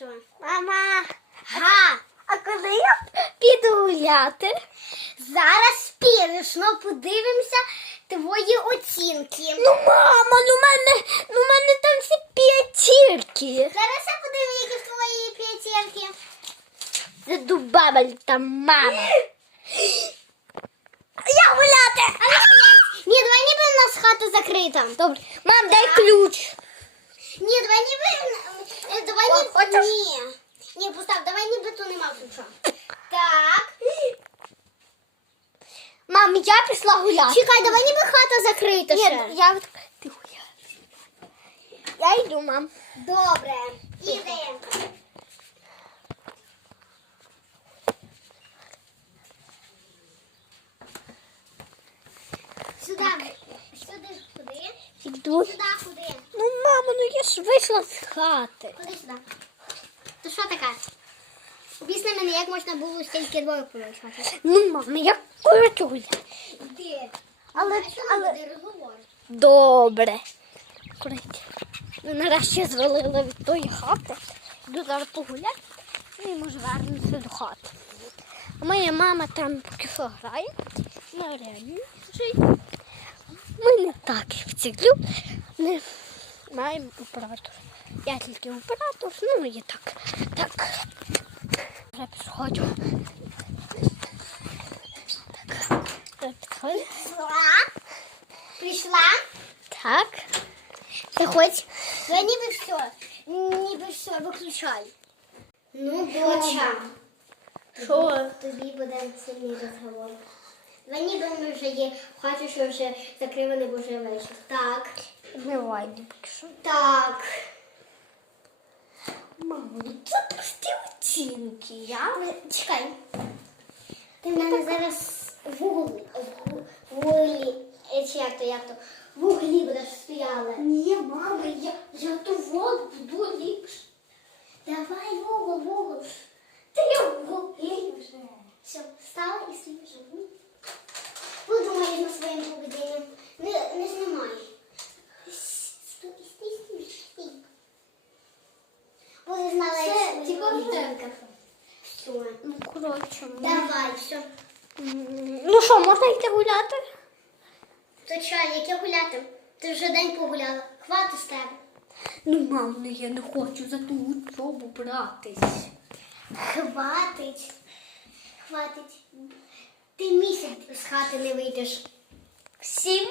Що? Мама, Га! а коли я піду гуляти? Зараз підеш, ну подивимося твої оцінки. Ну, мама, ну мене, ну мене там всі п'ятірки. Зараз я подивлюся, які твої п'ятірки. Це дубаба там мама. Я гуляти. Ні, давай ніби в нас хата закрита. Добре, мам, дай ключ. Ні, давай ніби. е, Давай О, ніби. хочеш? Ні. Ні, постав, давай ніби тут. Так. Мам, я пішла гуляти. Чекай, давай ніби хата закрита ще. Ні, я от ти гуляти. Я йду, мам. Добре, іди. Сюди. Сюди, куди? Йду. Сюди, куди? Ну, мама, ну я ж вийшла з хати. Куди сюди? То що таке? Об'ясни мені, як можна було стільки двоє полишати. Ну, мама, я гуляти. Іди. Але- але- Добре. Курить. Ну, нарешті звалила від тої хати. Йду зараз погуляти. Ну і може вернуся до хати. А моя мама там поки що грає. На арені жить. Ми не так ці люди. Не маємо оператор. Я тільки оператор, ну і так. Так. Вже підходжу. Так. Прийшла? Прийшла? Так. Ти хоч? Давай ніби все. Ніби все, виключай. Ну, доча. Що? Тобі буде сильний розговор. Ніби ми вже є хаті, що вже закриваний божий вечір. Так. Давай, якщо. Так. Мамо, ну це прості оцінки, я? Чекай. Ти мене зараз в углі, в углі, е, чи як то, як то, в углі будеш стояла. Ні, мама, я, я ту воду буду ліпше. Давай в угол, в угол. Та я вгорі вже. Все, встала і стоїш. Подумаєш на своєму поведінні. Не, не знімай. Все. Ну, коротше, Давай, все. Ну що, можна йти гуляти? То чай, яке гуляти? Ти вже день погуляла. Хвати з тебе. Ну, мам, ну я не хочу за ту учобу братись. Хватить. Хватить. Ти місяць з хати не вийдеш. Всім